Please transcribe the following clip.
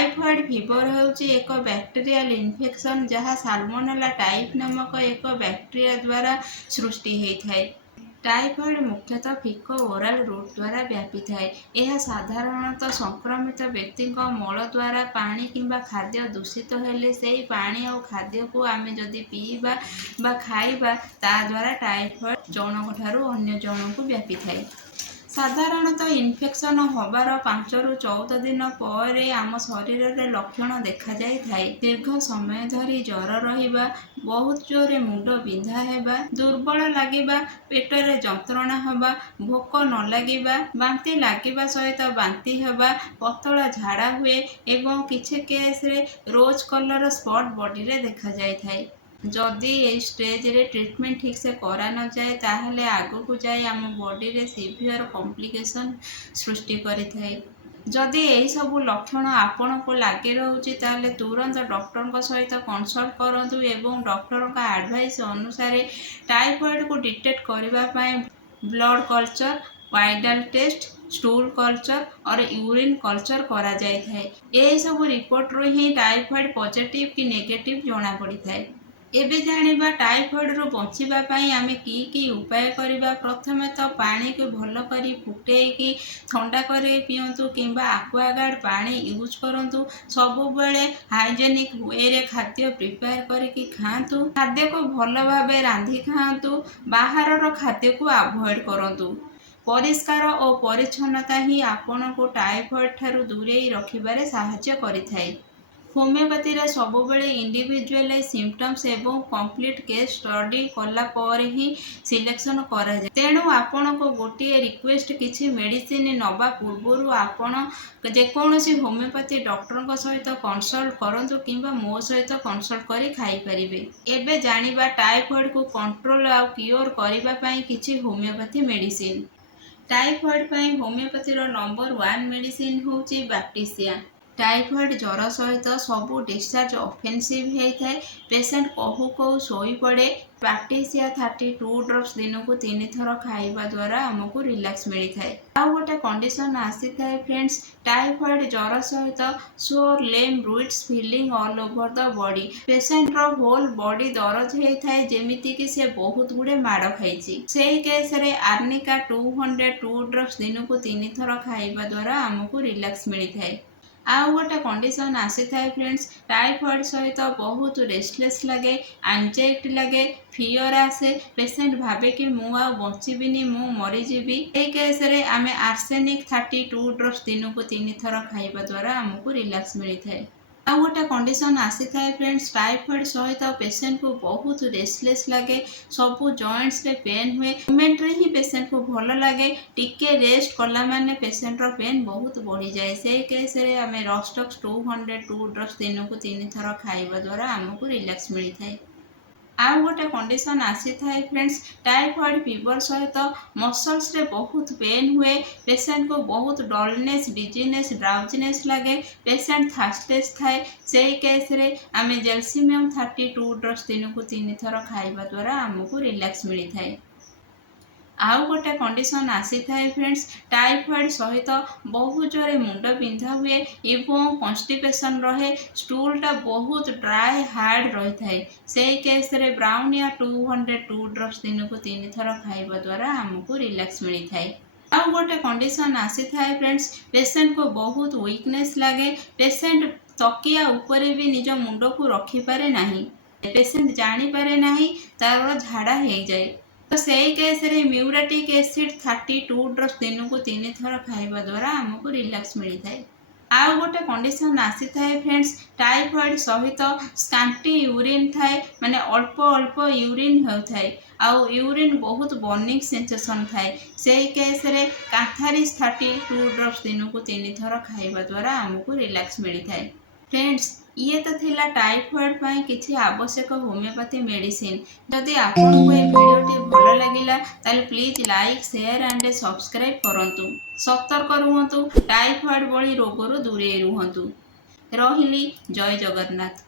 Typhoid fever ହେଉଛି ଏକ bacterial infection ଯାହା ସାଲମୋନେଲା ଟାଇପ୍ ନାମକ ଏକ ବ୍ୟାକ୍ଟେରିଆ ଦ୍ୱାରା ସୃଷ୍ଟି ହୋଇଥାଏ। टाइफॉइड मुख्यतः फिको ओराल रूट द्वारा व्यापीଥାଏ। यह साधारणतः संक्रमित व्यक्ति मल द्वारा पानी किंबा खाद्य दूषित हेले सेही पानी और खाद्य को आमे जदि पीवा बा खाइबा ता द्वारा टाइफॉइड जनक ठारू अन्य जनक व्यापीଥାଏ। साधारणतः इन्फेक्शन होबार 5 ରୁ 14 दिन पर आम शरीर में लक्षण देखा जाए। दीर्घ समय धरी ज्वर रहिबा, बहुत जोरे मुंड बिंधा हेबा, दुर्बल लागिबा, पेटरे जंत्रणा हवा, भोक न लागिबा, बांती लागिबा सहित बांती हेबा, पतला झाड़ा हुए एवं किछि केस रे रोज कलर स्पॉट बॉडी रे देखा जाए। जदि ए स्टेज रे ट्रीटमेंट ठीक से करा न जाए ताहले आगु को जाए आम बॉडी रे सीवियर कॉम्प्लिकेशन सृष्टि करिथाय। जदि यही सब लक्षण आपण को लगे रोचे ताहले तुरंत डॉक्टर सहित कंसल्ट करंतु एवं डॉक्टर का एडवाइस अनुसार टाइफॉइड को डिटेक्ट करबा पय blood culture, Widal test, stool culture और यूरिन कल्चर करा जाय थाए। यही सब रिपोर्ट रो ही टाइफॉइड पॉजिटिव कि नेगेटिव जना पड़ी थाए। एबे जानिबा टाइफॉइड रो बचिबा पई आमे की उपाय करिबा। प्रथमे तो पानी को भलो करी फुटेकी ठंडा करे पियंतु किंबा एक्वागार्ड पानी यूज करंतु। सबु बेले हाइजेनिक वे रे खाद्य प्रिपेयर करके खांतु। खाद्य को भलो भाबे रांधी खांतु। बाहर रो खाद्य को अवॉइड करंतु। परिष्कार और परिच्छन्नता ही आपण को टाइफॉइड ठारू दूरे रखिबारे सहायता करिथाय। होमियोपैथी रे सब बेले इंडिविजुअलाइज सिम्पटम्स एवं कंप्लीट केस स्टडी कला पर ही सिलेक्शन करा जाय। तेणु आपण को गोटे रिक्वेस्ट किछि मेडिसिन नबा पूर्वरु आपण जेकोसी होमियोपैथी डॉक्टर सहित कंसल्ट करंतु किंबा मो सहित कंसल्ट करी खाई परिबे। एबे जानिबा टाइफॉइड को कंट्रोल आ क्योर करिबा पई किछि होमियोपैथी मेडिसिन। टाइफॉइड पई होमियोपैथी रो नंबर 1 मेडिसिन होची बैक्टीसिया। टाइफॉइड ज्वर सहित सबू डिस्चार्ज ऑफेंसिव होता है। पेशेंट कहू कहू शोई पड़े। बैक्टीसिया 32 ड्रॉप्स दिन को 3 थर खाइबा द्वारा हमको रिलैक्स मिलता है। आउ गोटे कंडीशन आसी थाए फ्रेंड्स, टाइफॉइड ज्वर सहित sore lame bruised feeling all over the body. Patient रो होल बॉडी दरज होता है जेमिति कि से बहुत गुड़े माड़ खाई। से केस रे आर्निका 202 ड्रॉप्स दिन को 3 थर खाइबा द्वारा हमको रिलैक्स मिलता है। आउ गोटे कंडीशन आसी थाए फ्रेंड्स, टाइफॉइड सहित बहुत रेस्टलेस लगे, एंजाइटी लगे, फियर आसे। पेशेंट भावे कि मु आ बचिबिनी, मु मरीजीबी। ए केस रे आमे आर्सेनिक 32 ड्रॉप्स दिन को 3 थर खाइबा द्वारा हमको रिलैक्स मिलता है। आउ गोटे कंडीशन आसी थाए फ्रेंड्स, टाइफॉइड सहित पेशेंट को बहुत रेस्टलेस लगे, सबू जॉइंट्स रे पेन हुए। मोमेंट रे ही पेशेंट को भल लगे, टिके रेस्ट कला माने पेशेंट रो पेन बहुत बढ़ी जाए। से केस रे आमे रॉस्टॉक्स 202 ड्रॉप्स दिन को 3 थर खाइबा द्वारा हमको रिलैक्स मिलता है। आउ गोटे कंडीशन आसी थाए फ्रेंड्स, टाइफॉइड फीवर सहित मसल्स रे बहुत पेन हुए। पेशेंट को बहुत डलनेस, डिजीनेस, ड्राउजीनेस लगे। पेशेंट थर्स्टेस थाए। से केस रे आमे जेल्सिमियम 32 ड्रॉप्स दिन को 3 थर खाइबा द्वारा हमको रिलैक्स मिलता है। आउ गोटे कंडीशन आसी थाए फ्रेंड्स, टाइफॉइड सहित बहुत जोरे मुंड बिंधा हुए एवं कॉन्स्टिपेशन रहे। स्टूलटा बहुत ड्राई हार्ड रही थाए। से केस रे ब्राउन या 202 ड्रॉप्स दिन को 3 थर खाइबा द्वारा हमको रिलैक्स मिलता है। आउ गोटे कंडीशन आसी थाए फ्रेंड्स, पेशेंट को बहुत वीकनेस लगे। पेशेंट तकिया ऊपर भी निज मुंड को रखी पारे नहीं। पेशेंट जानी पारे नहीं, तार झाड़ा हो जाए। तो से केस रे म्यूरेटिक एसिड 32 ड्रॉप्स दिन को 3 थर खाइबा द्वारा हमको रिलैक्स मिलता है। आउ गोटे कंडीशन आसी थाए फ्रेंड्स, टाइफॉइड सहित स्कांटी यूरिन थाए, माने अल्प अल्प यूरिन होथाए। आउ यूरिन बहुत बर्निंग सेंसेशन थाए। से केस रे कांथारिस 32 ड्रॉप्स दिन को 3 थर खाइबा द्वारा हमको रिलैक्स मिलता है। फ्रेंड्स, ये तो थिला टाइफॉइड पाई किछि आवश्यक होमियोपैथी मेडिसिन। जदि आपको ये वीडियोटी भल लगिला ताले please like, share and subscribe करंतु। सतर्क रुहंतु, टाइफॉइड भली रोगरु दूरे रुहंतु। रहिली, जय जगन्नाथ।